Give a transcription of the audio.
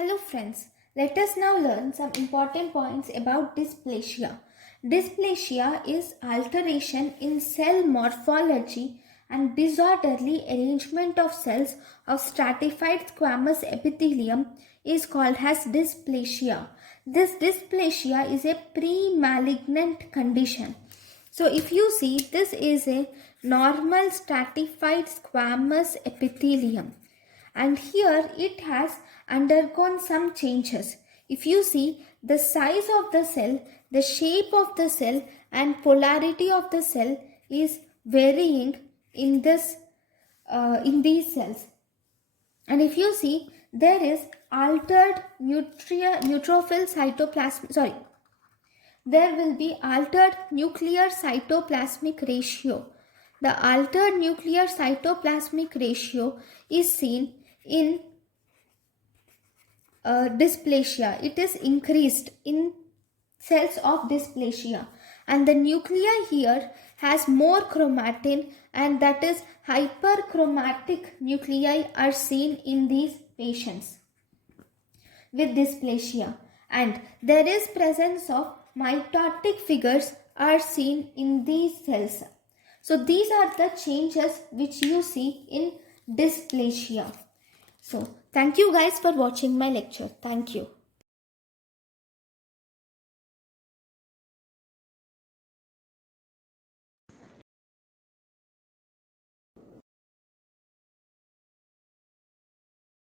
Hello friends, let us now learn some important points about dysplasia. Dysplasia is alteration in cell morphology and disorderly arrangement of cells of stratified squamous epithelium is called as dysplasia. This dysplasia is a pre-malignant condition. So if you see, this is a normal stratified squamous epithelium, and here it has undergone some changes. If you see, the size of the cell, the shape of the cell and polarity of the cell is varying in these cells. And if you see, there is altered neutrophil cytoplasm, there will be altered nuclear cytoplasmic ratio. The altered nuclear cytoplasmic ratio is seen in dysplasia. It is increased in cells of dysplasia, and the nuclei here has more chromatin, and that is hyperchromatic nuclei are seen in these patients with dysplasia, and there is presence of mitotic figures are seen in these cells. So these are the changes which you see in dysplasia. So thank you guys for watching my lecture. Thank you.